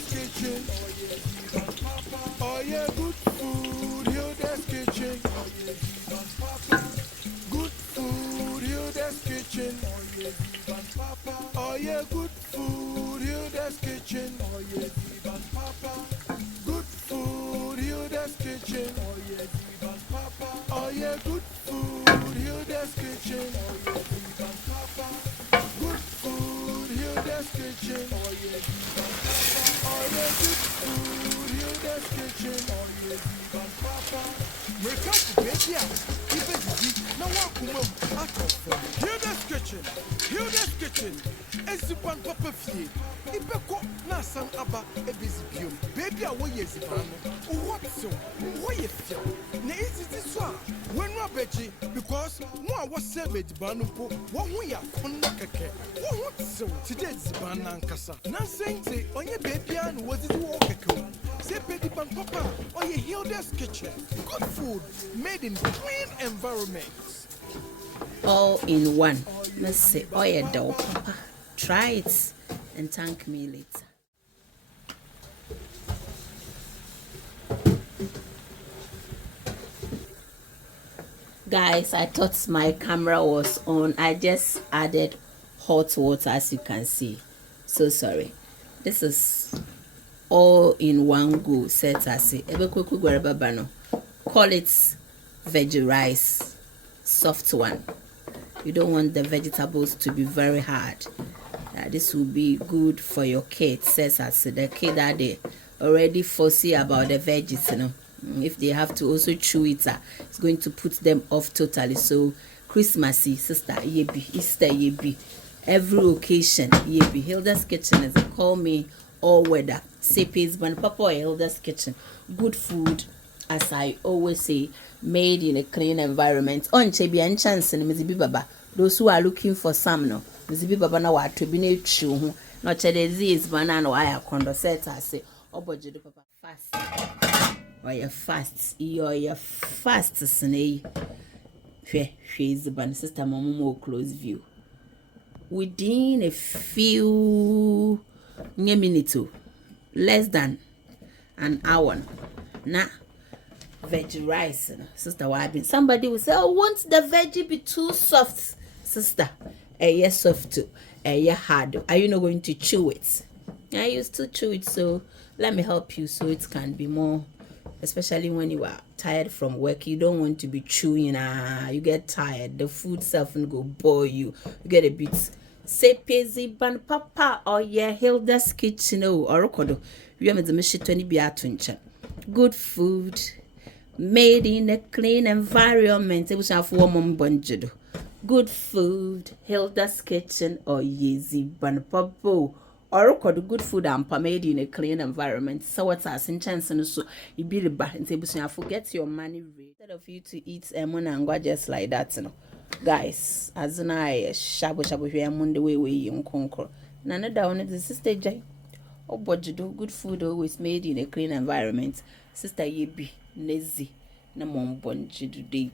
Hilda's Kitchen. Oh yeah, good food, Hilda's Kitchen. Good food, Hilda's Kitchen. Oh yeah, good food, Hilda's Kitchen. Good food, Hilda's Kitchen. Oh yeah, good food, Hilda's Kitchen. Good food, Hilda's Kitchen. Oh yeah, good food, Hilda's Kitchen. Wake up, baby. Keep it easy. Now walk out of Hilda's Kitchen. Hilda's Kitchen. Ezipan papa fie. Ibeko na san aba ebezi biom. Baby a wo yezipan no. What so? Wo ye fia. Na ezizi so a wenu abeji because mo a wo serve ediban no po. Wo hu ya fon keke. Wo what so? Today ediban na nkasa. Na sente onye baby a no wozizi wo keke. Say ediban papa oye Hilda's Kitchen. Good food made in clean environments. All in one. Let's say oye dough papa. Try it and thank me later. Guys, I thought my camera was on. I just added hot water, as you can see. So sorry. This is all in one go set as it. Call it veggie rice, soft one. You don't want the vegetables to be very hard. This will be good for your kids. Says as the kid that they already foresee about the veggies, you know. If they have to also chew it, it's going to put them off totally. So Christmassy, sister, yebi, Easter, yebi, every occasion, yebi. Hilda's Kitchen is a call me all weather. Say pays ban papa Hilda's Kitchen. Good food, as I always say, made in a clean environment. On chebi and chance and Mizibi Baba. Those who are looking for some no. Mizibi Baba na wa tribunate chew. No chedezi is banana or I condo set I say. Obojido papa fast. Or your fast. Your fast snake. She's the ban sister more close view. Within a few minutes, less than an hour. Nah. Veggie rice, sister. Somebody will say, "Oh, won't the veggie be too soft, sister?" Yes, soft too. Yeah, hard. Are you not going to chew it? I used to chew it, so let me help you so it can be more. Especially when you are tired from work, you don't want to be chewing. You get tired. The food self will go bore you. You get a bit. Say pezi ban papa or yeah, Hilda's Kitchen or Rokodo. We are the mission 20 biatuncha. Good food. Made in a clean environment. It was have warm bunjado. Good food, Hilda's Kitchen or Yezi Banpapo. Or good food and made in a clean environment. So what's us in chance and so you be the back and table so forget your money rate. Instead of you to eat and just like that, you know. Guys, as an eye shabu here Monday way in conquer. None down at the sister Jay. Oh, but you do good food always made in a clean environment. Sister Yebi, lazy, no mom bunch to date.